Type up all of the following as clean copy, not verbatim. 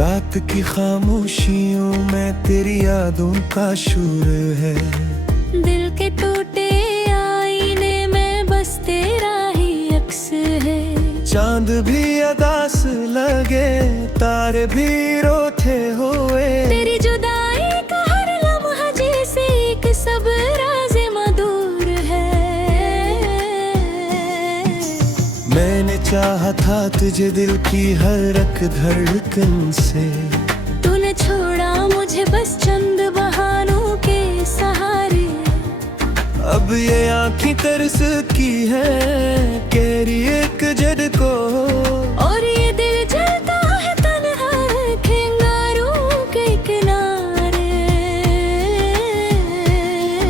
रात की खामोशियों में तेरी यादों का शोर है। दिल के टूटे आईने में बस तेरा ही अक्स है। चांद भी अदास लगे, तारे भी रोते हुए। तेरी जुदाई का हर लम्हा जैसे एक सब राज़े मधुर है। मैंने चाहा था तुझे दिल की हर एक धड़कन से। तूने छोड़ा मुझे बस चंद बहानों के सहारे। अब ये आँखें तरस की है केरी एक जद को। और ये दिल जलता है तन्हा खिंगारों के किनारे।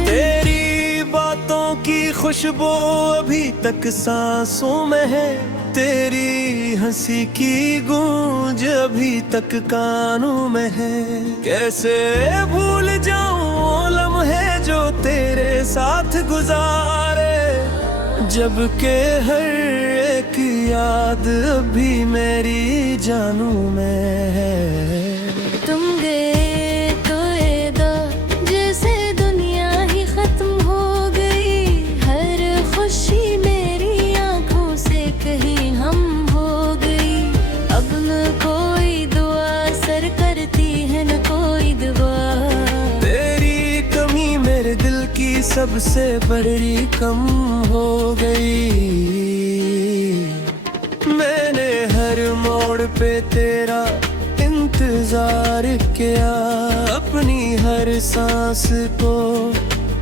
तेरी बातों की खुशबू अभी तक सांसों में है। तेरी हंसी की गूंज अभी तक कानों में है। कैसे भूल जाऊं लम्हे जो तेरे साथ गुजारे, जबकि हर एक याद अभी मेरी जानों में है। तुम गए तो ये दो जैसे दुनिया ही खत्म हो गई। हर खुशी मेरी आंखों से कहीं हम हो गई। अब न कोई दुआ सर करती है न कोई दुआ। तेरी कमी मेरे दिल की सबसे बड़ी कम हो गई। मैंने हर मोड़ पे तेरा इंतजार किया, अपनी हर सांस को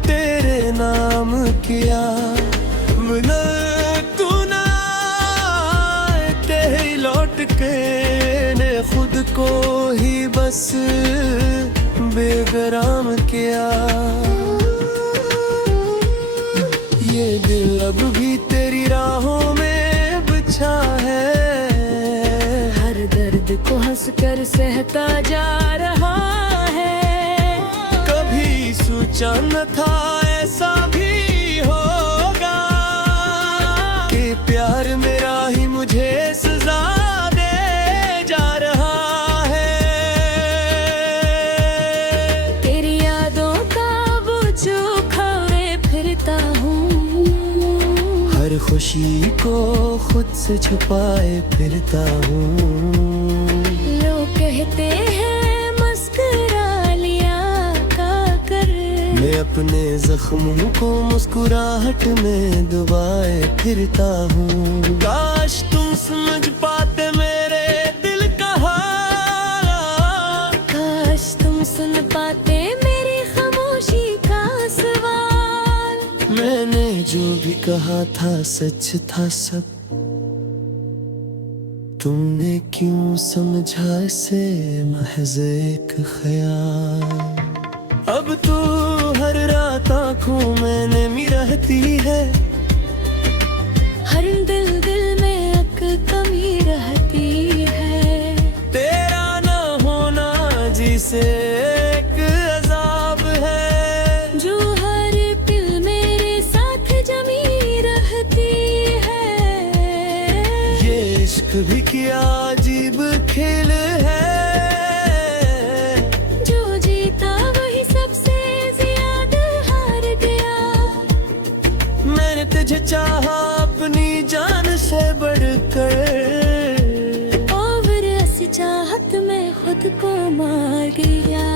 तेरे नाम किया। मना तू ना तेरी लौट के ने खुद को ही बस बेगराम किया। ये दिल अब भी तेरी राहों में बिछा है। हर दर्द को हंसकर सहता जा रहा है। कभी सोचा न था ऐसा भी होगा कि प्यार मेरा ही मुझे सजा दे जा रहा है। तेरी यादों का बोझ उठाए फिरता हूँ। हर खुशी को खुद से छुपाए फिरता हूँ। लोग कहते हैं मस्कुरा लिया का कर। मैं अपने जख्मों को मुस्कुराहट में दबाए फिरता हूँ। काश तुम समझ पाते मेरे दिल का हाल। काश तुम सुन पाते मेरी खामोशी का सवाल। मैंने जो भी कहा था सच था सब, तुमने क्यों समझा इसे महज एक ख्याल। अब तू हर रात आँखों में नमी रहती है। हर दिल में एक कमी रहती है। तेरा ना होना जिसे एक अजाब है, जो हर पल मेरे साथ जमी रहती है। ये इश्क भी क्या अजीब खेल है। जो जीता वही सबसे ज्यादा हार गया। मैंने तुझे चाहा अपनी जान से बढ़कर। और ऐसी चाहत में खुद को मार गया।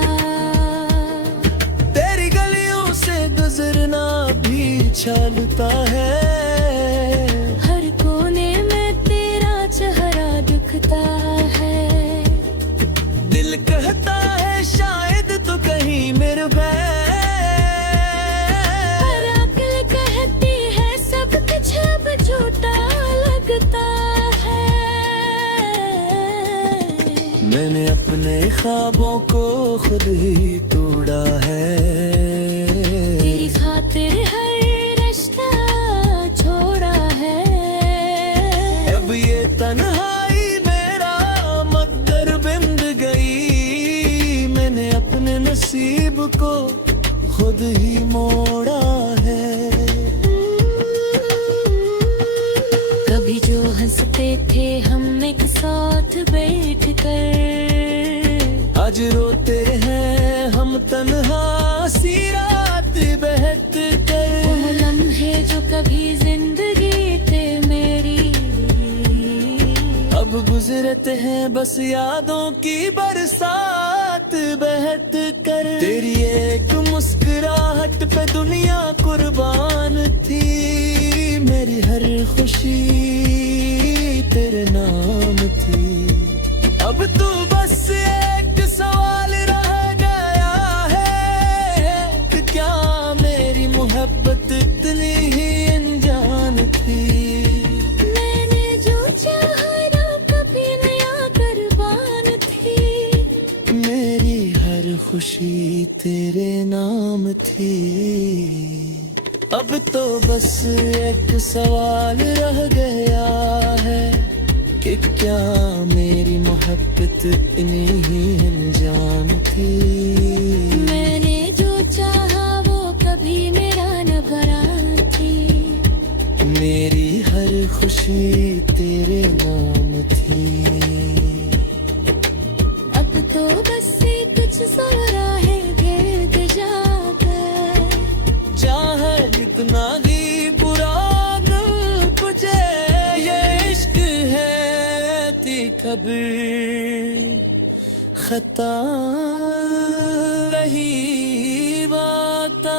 तेरी गलियों से गुजरना भी चलता है। हर कोने में तेरा चेहरा दिखता है। दिल कहता है शायद तो कहीं मेरे पर अक्ल कहती है सब कुछ अब झूठा लगता है। मैंने अपने ख्वाबों को खुद ही तोड़ा है। तेरी खातिर हर रिश्ता छोड़ा है। अब ये तन्हाई मेरा मकदर बिंद गई। मैंने अपने नसीब को खुद ही मोड़ा है। कभी जो हंसते थे हम एक साथ बैठ कर। आज रोते हैं हम तन्हा सी रात बहत कर। वो लम्हे जो कभी जिंदगी थे मेरी, अब गुजरते हैं बस यादों की बरसात बहत कर। तेरी एक मुस्कुराहट पे दुनिया कुर्बान थी, मेरी हर खुशी तेरे नाम थी। अब तू बस एक सवाल रह गया है कि क्या मेरी मोहब्बत इतनी ही अनजान थी। मैंने जो चाहा ना कभी नया कुर्बान थी, मेरी हर खुशी तेरे नाम थी। अब तो बस एक सवाल रह गया है कि क्या मेरी मोहब्बत इतनी ही अनजान थी। मैंने जो चाहा वो कभी मेरा न भरा थी, मेरी हर खुशी तेरे नाम थी। अब तो बस कुछ सोरा है गिर्द जाकर, चाहे जितना ही बुरा दिल तुझे ये इश्क है थी कभी खता रही बात।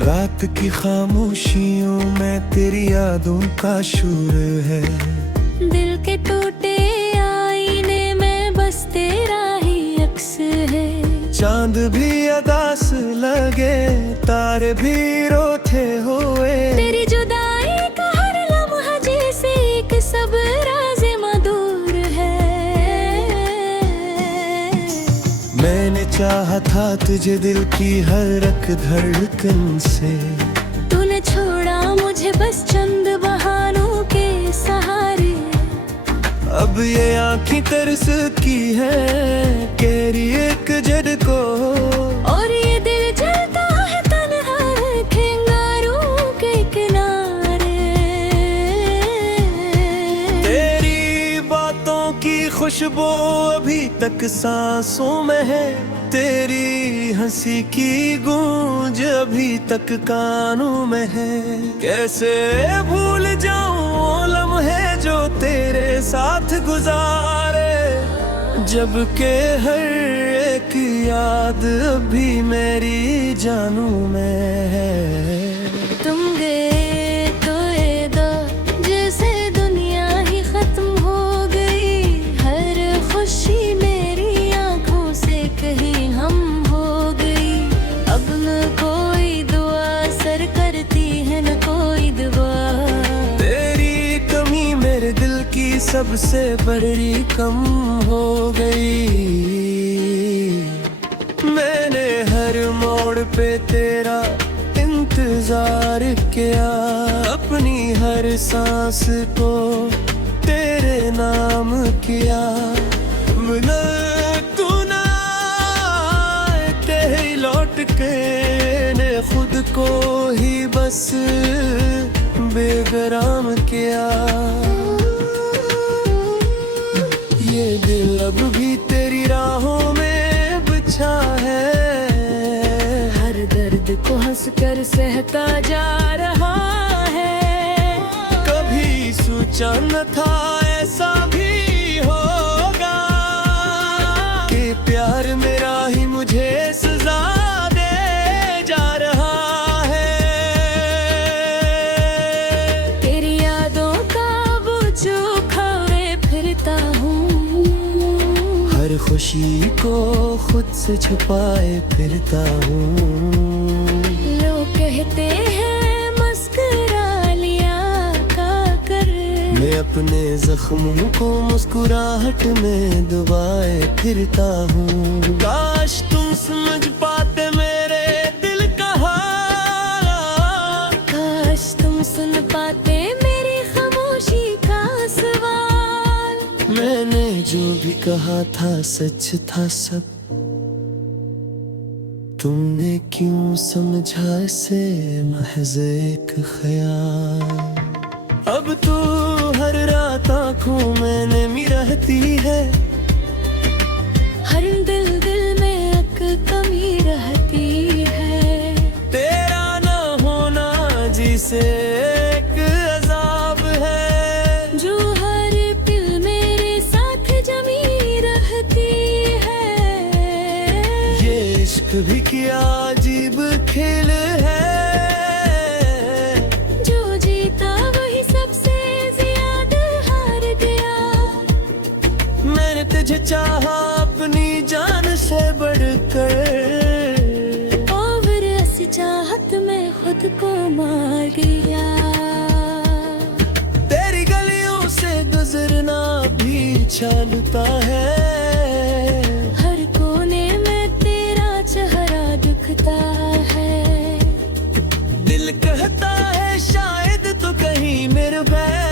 रात की खामोशियों में तेरी यादों का शोर है। दिल के टूटे आईने में बस तेरा ही अक्स है। चांद भी अदास लगे, तारे भी रोते हुए। तेरी जुदाई का हर लम्हा जैसे एक सब राज़ मधुर है। मैंने चाहा था तुझे दिल की हर एक धड़कन से, तूने छोड़ा मुझे बस चंद बहानों के सहारे। अब ये आँखें तरसती है तेरी एक जद को, और ये दिल जलता है तन्हा खिंगारों के किनारे। तेरी बातों की खुशबू अभी तक सांसों में है, तेरी हंसी की गूंज अभी तक कानों में है। कैसे भूल जाऊं वो लम्हे जो तेरे साथ गुजारे, जबकि हर एक याद अभी मेरी जानू में है। तुम गए तो ये दो जैसे दुनिया ही खत्म हो गई, हर खुशी मेरी आंखों से कहीं हम हो गई। अब न कोई दुआ सर करती है न कोई दुआ, तेरी कमी मेरे दिल की सबसे बड़ी कम हो गई। मैंने हर मोड़ पे तेरा इंतजार किया, अपनी हर सांस को तेरे नाम किया। मिला तू ना ही लौट के ने खुद को ही बस बेगराम किया। ये दिल अब भी तेरी राहों में बिछा है, हर दर्द को हंसकर सहता जा रहा है। कभी सोचा न था ऐसा भी होगा कि प्यार मेरा ही मुझे सजा दे जा रहा है। तेरी यादों का बोझ उठाए फिरता हूँ, हर खुशी को खुद से छुपाए फिरता हूँ। लोग कहते हैं मस्कुरा लिया का कर, मैं अपने जख्मों को मुस्कुराहट में दबाए फिरता हूँ। काश तुम समझ पाते मैंने जो भी कहा था सच था सब, तुमने क्यों समझा इसे महज एक ख्याल। अब तू हर रात आँखों में नमी रहती है, हर दिल में एक कमी रहती है। तेरा ना होना जिसे एक अजाब है, जो हर पल मेरे साथ जमी रहती है। ये इश्क भी क्या अजीब खेल है, जो जीता वही सबसे ज्यादा हार गया। मैंने तुझे चाहा अपनी जान से बढ़कर, और ऐसी चाहत में खुद को मार गया। तेरी गलियों से गुजरना भी चलता है, हर कोने में तेरा चेहरा दिखता है। दिल कहता है शायद तो कहीं मेरे बैर,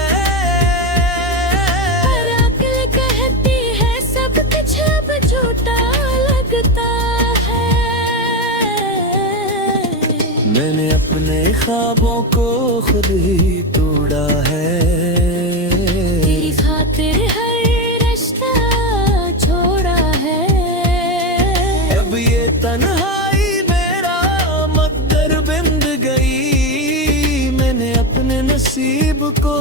पर अक्ल कहती है सब कुछ अब झूठा लगता है। मैंने अपने ख्वाबों को खुद ही तोड़ा है, तेरी खातिर हर रिश्ता छोड़ा है। अब ये तन्हाई मेरा मकदर बिंद गई। मैंने अपने नसीब को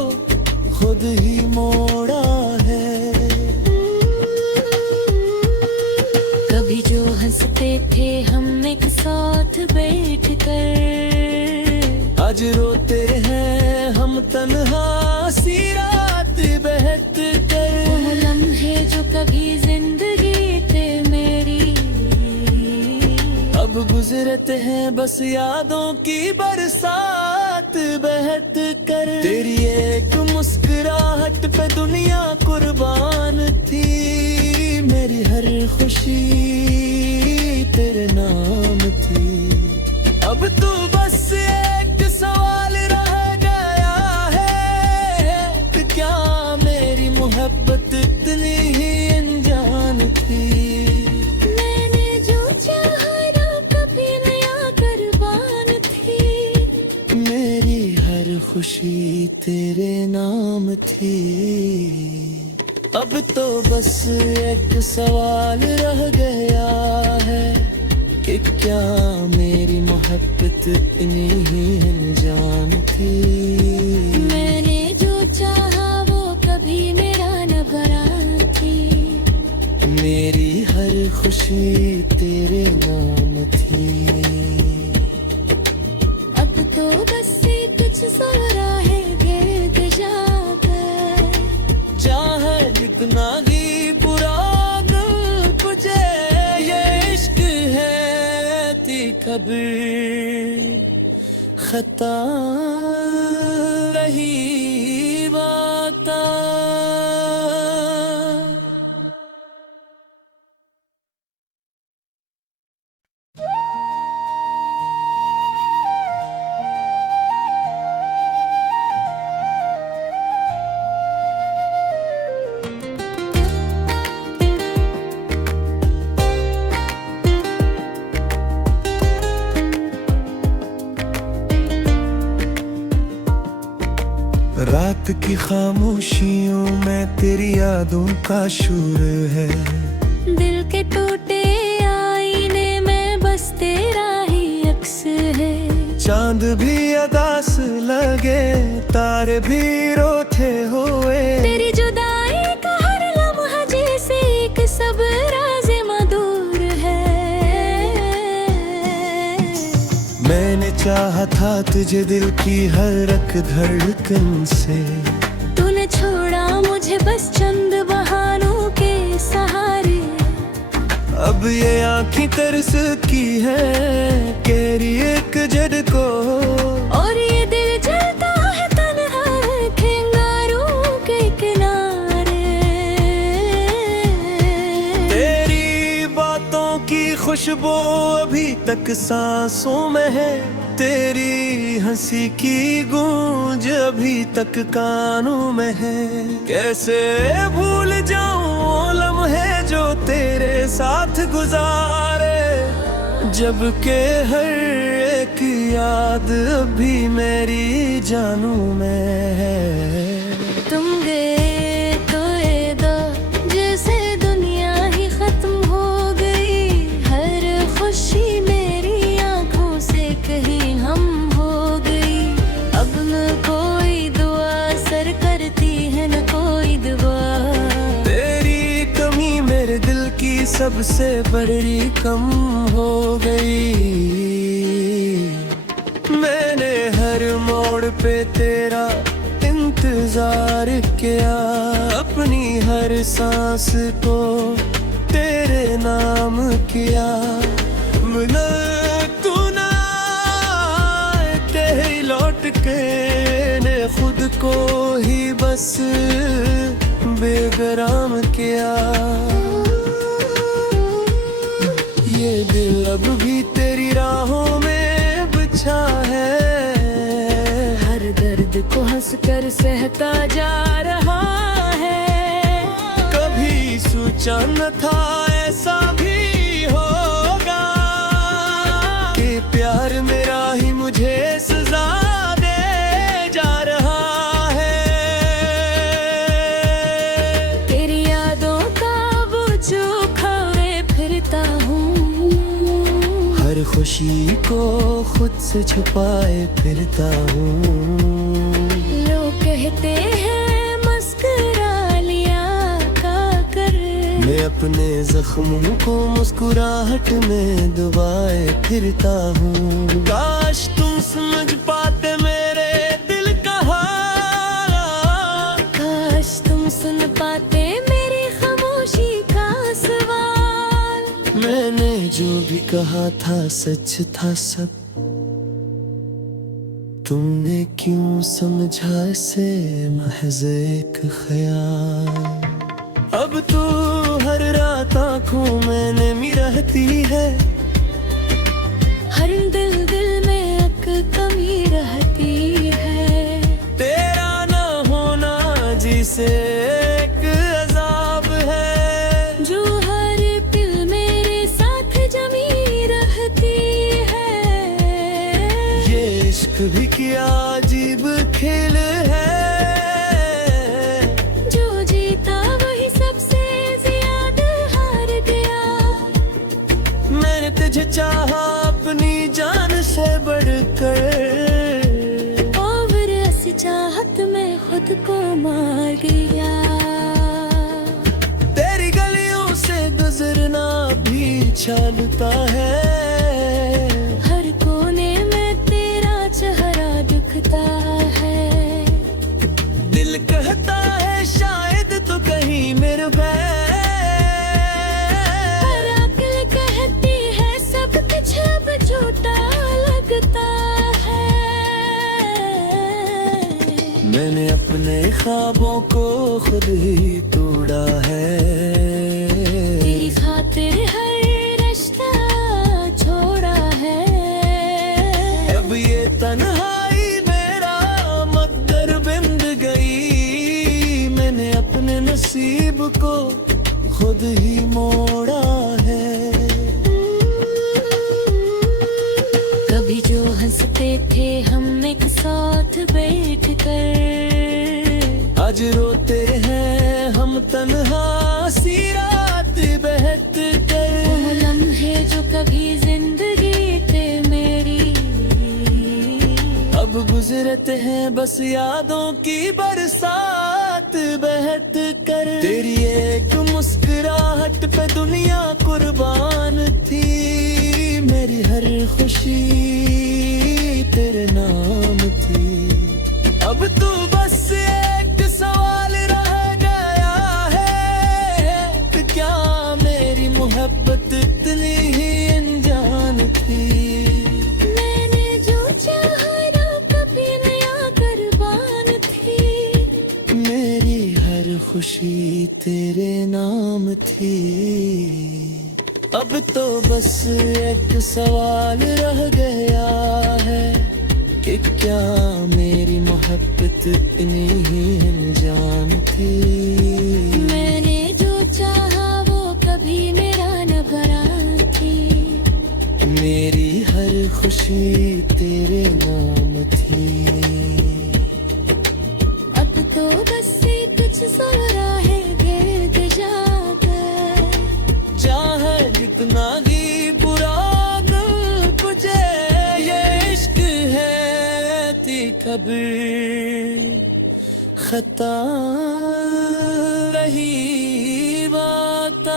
खुद ही मोड़ा है। कभी जो हंसते थे हम एक साथ बैठ कर, आज रोते हैं हम तन्हा सी रात बहत कर। वो लम्हे जो कभी जिंदगी थे मेरी, अब गुजरते हैं बस यादों की बरसात बहत कर। तेरी एक मुस्कुराहट पे दुनिया कुर्बान थी, मेरी हर खुशी तेरे नाम थी। अब तू बस एक सवाल रह गया है कि क्या मेरी मोहब्बत इतनी ही अनजान थी। मैंने जो चाहा ना कभी नया कुर्बान थी, मेरी हर खुशी तेरे नाम थी। अब तो बस एक सवाल रह गया है कि क्या मेरी मोहब्बत इतनी ही अनजान थी। मैंने जो चाहा वो कभी मेरा न बना थी, मेरी हर खुशी तेरे नाम थी। अब तो बस कुछ सोरा है गिर्द जाकर, चाहे जितना ही बुरा दिल तुझे, ये इश्क है थी कभी खता रही बात। रात की खामोशियों में तेरी यादों का शोर है, दिल के टूटे आईने में बस तेरा ही अक्स है। चांद भी अदास लगे तारे भी रोते हुए, तेरी जुदाई का हर लम्हा जैसे एक सब राज़ मधुर है। मैंने चाहा था तुझे दिल की हर एक धड़कन से, तूने छोड़ा मुझे बस चंद बहानों के सहारे। अब ये आँखें तरसती है केरी एक जड़ को, और ये दिल जलता है तन्हा खिंगारों के किनारे। तेरी बातों की खुशबू अभी तक सांसों में है, तेरी हंसी की गूंज अभी तक कानों में है। कैसे भूल जाऊं वो लम्हे जो तेरे साथ गुजारे, जबकि हर एक याद अभी मेरी जानू में है। तुम गए तो ये दो जैसे दुनिया ही खत्म हो गई। हर खुशी मेरी आंखों से कहीं हम हो गई। अब न कोई दुआ असर करती है न कोई दुआ। तेरी कमी मेरे दिल की सबसे बड़ी कम हो गई। मैंने हर मोड़ पे तेरा इंतजार किया, अपनी हर सांस को तेरे नाम किया। मिला तू ना तेरी लौट के ने खुद को ही बस बेगराम किया। ये दिल अब भी तेरी राहों में बिछा है। हर दर्द को हंसकर सहता जा रहा है। कभी सोचा न था ऐसा भी होगा कि प्यार मेरा ही मुझे सजा दे जा रहा है। तेरी यादों का बोझ उठाए फिरता हूँ। हर खुशी को खुद से छुपाए फिरता हूँ। लोग कहते हैं मस्कुरा लिया का कर। मैं अपने जख्मों को मुस्कुराहट में दबाए फिरता हूँ। काश तुम समझ पाते मेरे दिल का हाल। काश तुम सुन पाते मेरी खामोशी का सवाल। मैंने जो भी कहा था सच था सब, तुमने क्यों समझा इसे महज एक ख्याल। अब तू हर रात आँखों में नमी रहती है। हर दिल में एक कमी रहती है। तेरा ना होना जिसे एक अजाब है, जो हर पल मेरे साथ जमी रहती है। ये इश्क भी क्या अजीब खेल है। जो जीता वही सबसे ज्यादा हार गया। मैंने तुझे चाहा अपनी जान से बढ़कर। और ऐसी चाहत में खुद को मार गया। तेरी गलियों से गुजरना भी चलता है। हर कोने में तेरा चेहरा दिखता है। दिल कहता है शायद तो कहीं मेरे बैर। पर अक्ल कहती है सब कुछ अब झूठा लगता है। मैंने अपने ख्वाबों को खुद ही तोड़ा है। तेरी खातिर हर रिश्ता छोड़ा है। अब ये तन्हाई मेरा मकदर बिंद गई। मैंने अपने नसीब को खुद ही मोड़ा है। कभी जो हंसते थे हम एक साथ बैठ कर, आज रोते हैं हम तन्हा सी रात बहत कर। वो लम्हे जो कभी जिंदगी थे मेरी, अब गुजरते हैं बस यादों की बरसात बहत कर। तेरी एक मुस्कुराहट पे दुनिया कुर्बान थी। मेरी हर खुशी तेरे नाम थी। अब तू बस एक सवाल रह गया है कि क्या मेरी मोहब्बत इतनी ही अनजान थी। मैंने जो चाहा ना कभी नया कुर्बान थी। मेरी हर खुशी तेरे नाम थी। अब तो बस एक सवाल रह गया है कि क्या मेरी मोहब्बत इतनी ही अनजान थी। मैंने जो चाहा वो कभी मेरा न भरा थी। मेरी हर खुशी तेरे नाम थी। अब तो बस कुछ सोरा है गिर्द जाकर। चाहे जितना ही बुरा दिल तुझे ये इश्क है थी कभी खता रही बात।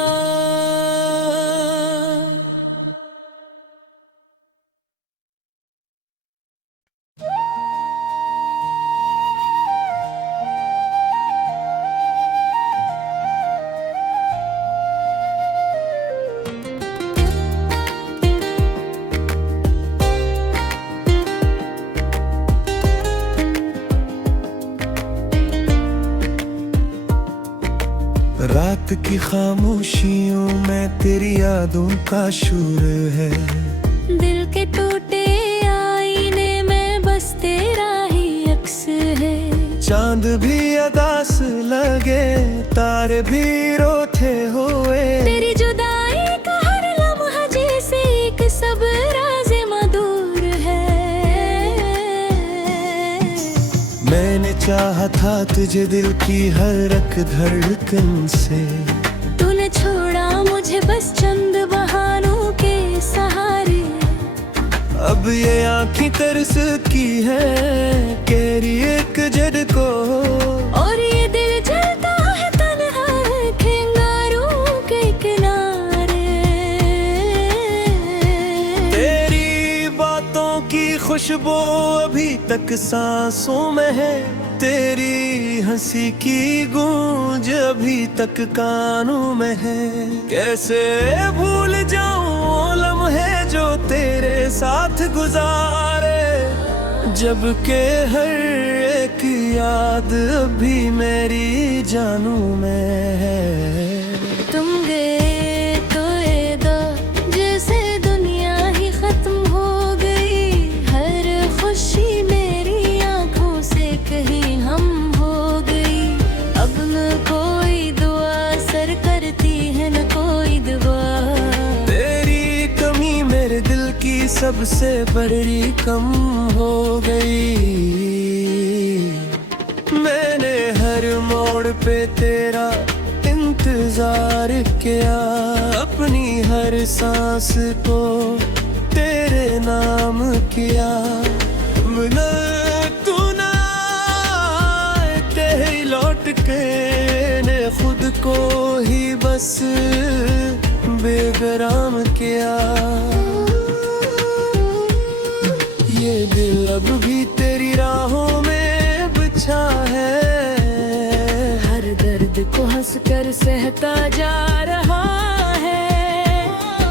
रात की खामोशियों में तेरी यादों का शोर है। दिल के टूटे आईने में बस तेरा ही अक्स है। चांद भी अदास लगे तारे भी रोते हुए। तेरी जुदाई का हर लम्हा जैसे एक सब राज़ मधुर है। मैंने चाहा था तुझे दिल की हर एक धड़कन से। तूने छोड़ा मुझे बस चंद बहानों के सहारे। अब ये आँखें तरस की है केरी एक जद को। और ये दिल जलता है तन्हा खिंगारों के किनारे। तेरी बातों की खुशबू अभी तक सांसों में है। तेरी हंसी की गूंज अभी तक कानों में है। कैसे भूल जाऊं वो लम्हे जो तेरे साथ गुजारे। जब के हर एक याद अभी मेरी जानों में है। तुम गए तो ये दो जैसे दुनिया ही खत्म हो गई। हर खुशी मेरी आंखों से कहीं हम हो गई। अब न कोई दुआ असर करती है न कोई दुआ। तेरी कमी मेरे दिल की सबसे बड़ी कम हो गई। मैंने हर मोड़ पे तेरा इंतजार किया। अपनी हर सांस को तेरे नाम किया। मगर तू ना आए लौट के ने खुद को ही बस बेगराम किया। ये दिल अब भी तेरी राहों में बिछा है। हर दर्द को हंसकर सहता जा रहा है।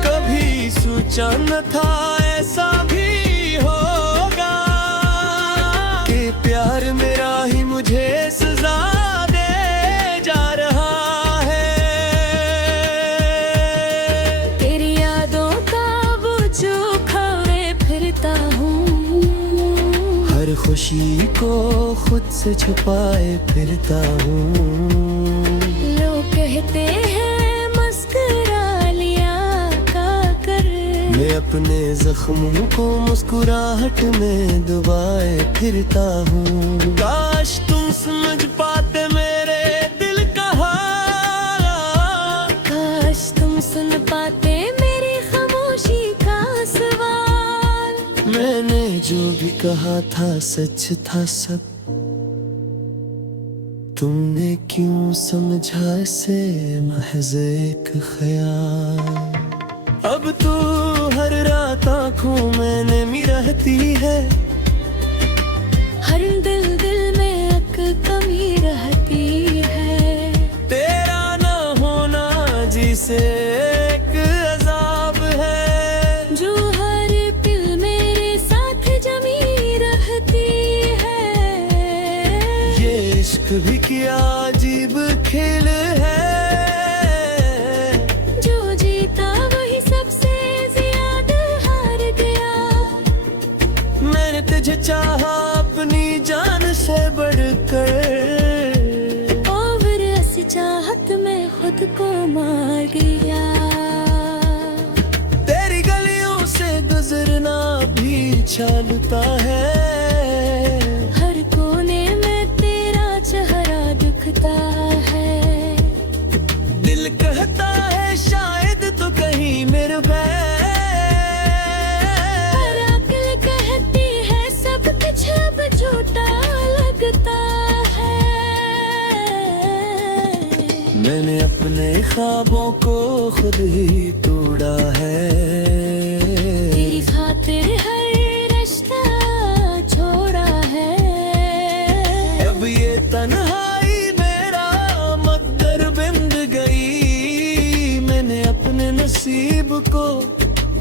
कभी सोचा न था ऐसा भी होगा कि प्यार मेरा ही मुझे सजा दे जा रहा है। तेरी यादों का बोझ उठाए फिरता हूँ। हर खुशी को खुद से छुपाए फिरता हूँ। लोग कहते हैं मस्कुरा लिया का कर। मैं अपने जख्मों को मुस्कुराहट में दबाए फिरता हूँ। काश तुम समझ पाते मेरे दिल का हाल। काश तुम सुन पाते मेरी खामोशी का सवाल। मैंने जो भी कहा था सच था सब। तुमने क्यों समझा इसे महज एक ख्याल। अब तो हर रात आँखों में नमी रहती है। हर दिल में एक कमी रहती है। तेरा ना होना जिसे एक अजाब है। जो हर पल मेरे साथ जमी रहती है। ये इश्क भी क्या अजीब खेल है। जो जीता वही चाहत में खुद को मार गया। तेरी गलियों से गुजरना भी चलता है, हर कोने में तेरा चेहरा दिखता है। दिल कहता है शायद तो कहीं मेरे बैर, पर अक्ल कहती है सब कुछ अब झूठा लगता है। मैंने अपने ख्वाबों को खुद ही तोड़ा है, तेरी खातिर हर रिश्ता छोड़ा है। अब ये तन्हाई मेरा मकदर बिंद गई, मैंने अपने नसीब को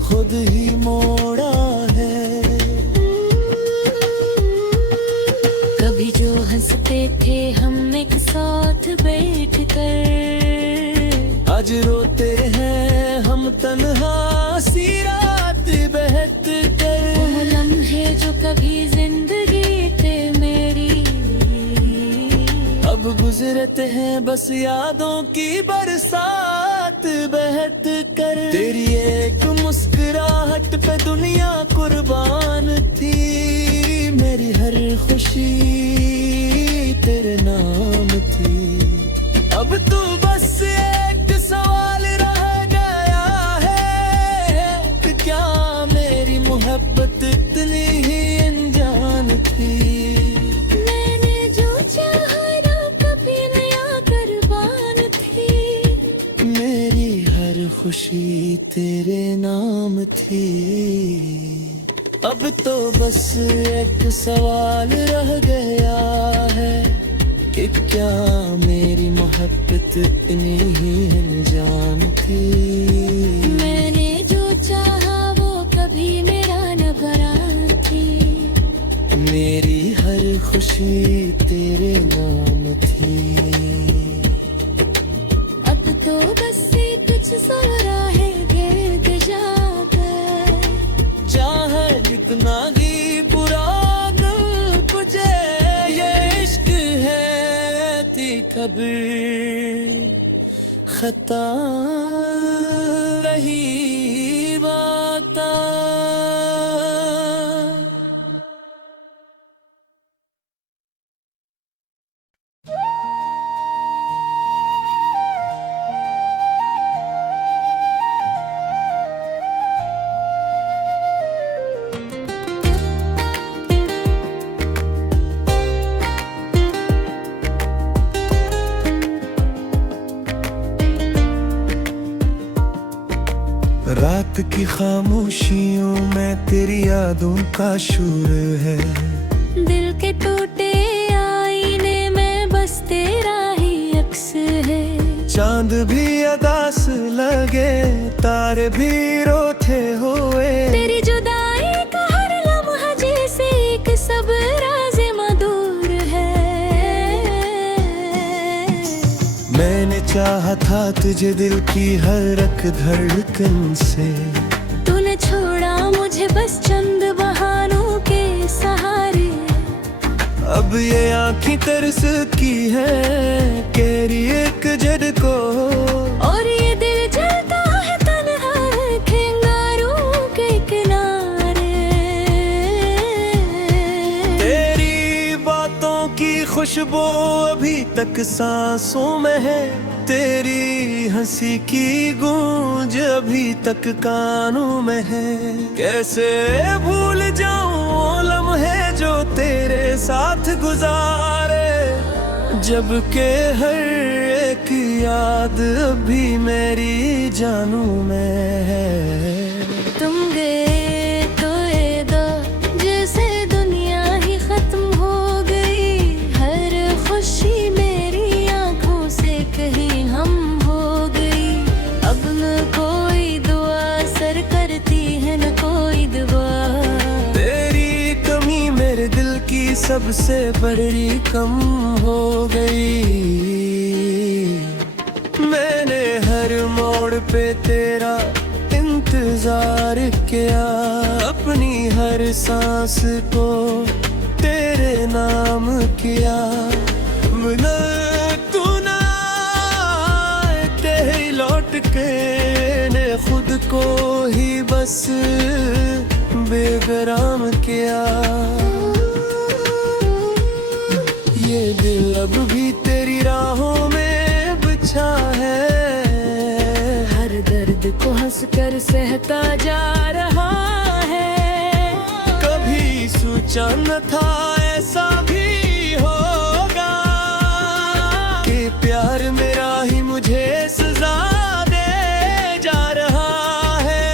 खुद ही मोड़ा है। कभी जो हंसते थे हम एक साथ बैठ कर, आज रोते हैं हम तन्हा सी रात बहत कर। वो लम्हे जो कभी जिंदगी थे मेरी, अब गुजरते हैं बस यादों की बरसात बहत कर। तेरी एक मुस्कुराहट पे दुनिया कुर्बान थी, मेरी हर खुशी तेरे नाम थी। अब तू बस एक सवाल रह गया है कि क्या मेरी मोहब्बत इतनी ही अनजान थी। मैंने जो चाहा ना कभी नया कुर्बान थी, मेरी हर खुशी तेरे नाम थी। अब तो बस एक सवाल रह गया है कि क्या मेरी मोहब्बत इतनी ही अनजान थी। मैंने जो चाहा वो कभी मेरा न बना थी, मेरी हर खुशी तेरे नाम थी। अब तो बस कुछ सो राहे गिर्द जाकर, चाहे जितना ही बुरा गम तुझे ये इश्क है थी कभी खता रही बात। रात की खामोशियों में तेरी यादों का शोर है, दिल के टूटे आईने में बस तेरा ही अक्स है। चांद भी अदास लगे तारे भी रोते हुए, तेरी जुदाई का हर लम्हा जैसे एक सब राज़ मधुर है। मैंने चाहा था तुझे दिल की हर एक धड़कन से, तूने छोड़ा मुझे बस चंद बहानों के सहारे। अब ये आँखें तरस की है केरी एक जद को, और ये दिल जलता है तन्हा खिंगारों के किनारे। तेरी बातों की खुशबू अभी तक सांसों में है, तेरी हंसी की गूंज अभी तक कानों में है। कैसे भूल जाऊं वो लम्हे जो तेरे साथ गुजारे, जब के हर एक याद अभी मेरी जानों में है। तुम गए तो ये दो जैसे दुनिया ही खत्म हो गई, हर खुशी मेरी आंखों से कहीं हम हो गई। अब न कोई दुआ असर करती है न कोई दुआ, तेरी कमी मेरे दिल की सबसे बड़ी कम हो गई। मैंने हर मोड़ पे तेरा इंतजार किया, अपनी हर सांस को तेरे नाम किया। तू ना धोखे ने खुद को ही बस बेगराम किया। ये दिल अब भी तेरी राहों में बिछा है, हर दर्द को हंस कर सहता जा रहा है। कभी सोचा न था ऐसा भी होगा कि प्यार मेरा ही मुझे सजा दे जा रहा है।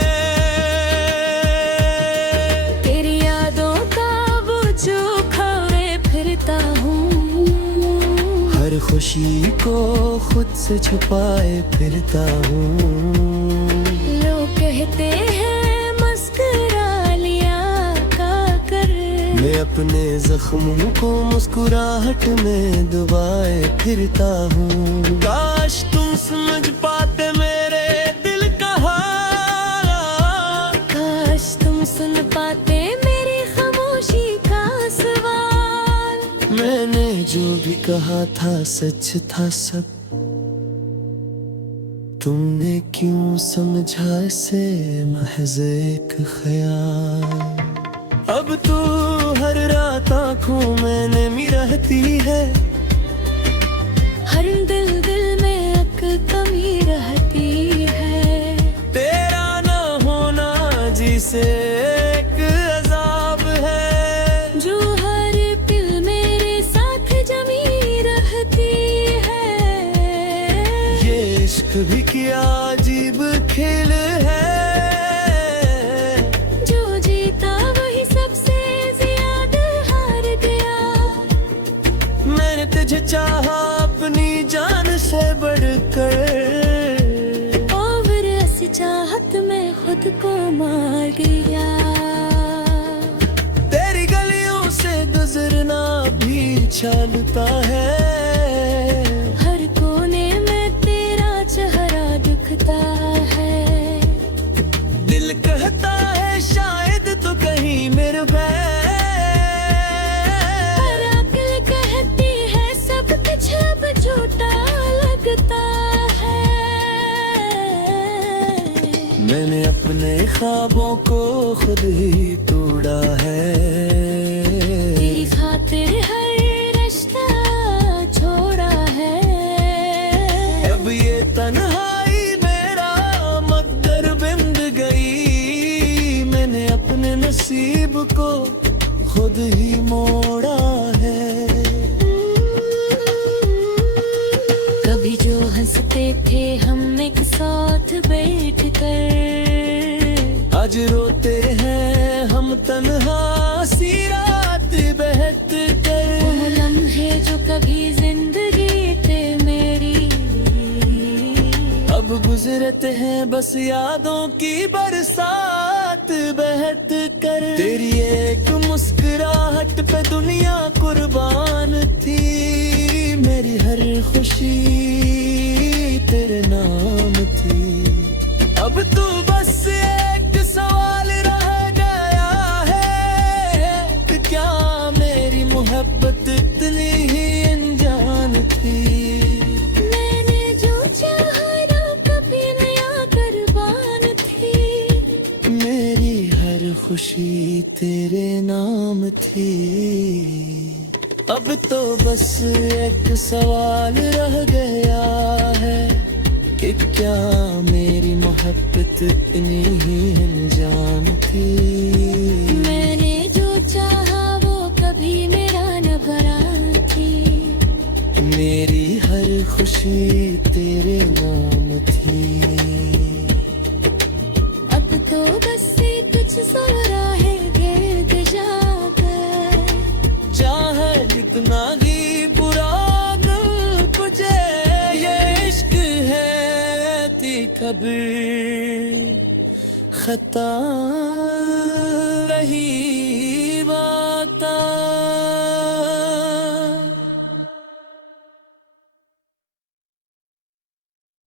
तेरी यादों का बोझ उठाए फिरता हूँ, हर खुशी को खुद से छुपाए फिरता हूँ। लोग कहते हैं मुस्कुरा लिया कर, मैं अपने जख्मों को मुस्कुराहट में दबाए फिरता हूँ। काश तुम समझ पाते मेरे दिल का हाल, काश तुम सुन पाते मेरी खामोशी का सवाल। मैंने जो भी कहा था सच था सब, तुमने क्यों समझा इसे महज एक ख्याल। अब तो हर रात आँखों में नमी रहती है, हर दिल में एक कमी रहती है। तेरा ना होना जिसे एक अजाब है, जो हर पल मेरे साथ जमी रहती है। ये इश्क भी क्या अजीब खेल है, जो जीता वही सबसे ज्यादा हार गया। मैंने तुझे चाहा अपनी जान से बढ़कर, और ऐसी चाहत में खुद को मार गया। तेरी गलियों से गुजरना भी चलता है, हर कोने में तेरा चेहरा दिखता है। दिल कहता है शायद तो कहीं मेरे बैर, पर अक्ल कहती है सब कुछ अब झूठा लगता है। मैंने अपने ख्वाबों को खुद ही तोड़ा है, तेरी खातिर हर रिश्ता छोड़ा है। अब ये तन्हाई मेरा मकदर बिंद गई। मैंने अपने नसीब को खुद ही मोड़ा है। कभी जो हंसते थे हम एक साथ बैठ कर, आज रोते हैं हम तन्हा सी रात बहत कर। वो लम्हे जो कभी जिंदगी थे मेरी, अब गुजरते हैं बस यादों की बरसात बहत कर। तेरी एक मुस्कुराहट पे दुनिया कुर्बान थी, मेरी हर खुशी तेरे नाम थी। अब तू बस एक सवाल रह गया है कि क्या मेरी मोहब्बत इतनी ही अनजान थी। मैंने जो चाहा ना कभी नया कुर्बान थी, मेरी हर खुशी तेरे नाम थी। अब तो बस एक सवाल रह गया है कि क्या मेरी मोहब्बत इतनी ही अनजान थी। मैंने जो चाहा वो कभी मेरा न भरा थी, मेरी हर खुशी तेरे नाम थी। अब तो बस कुछ सो रहा है गिर्द जाकर, चाहे जितना ही बुरा दिल तुझे, ये इश्क है थी कभी खता रही बात।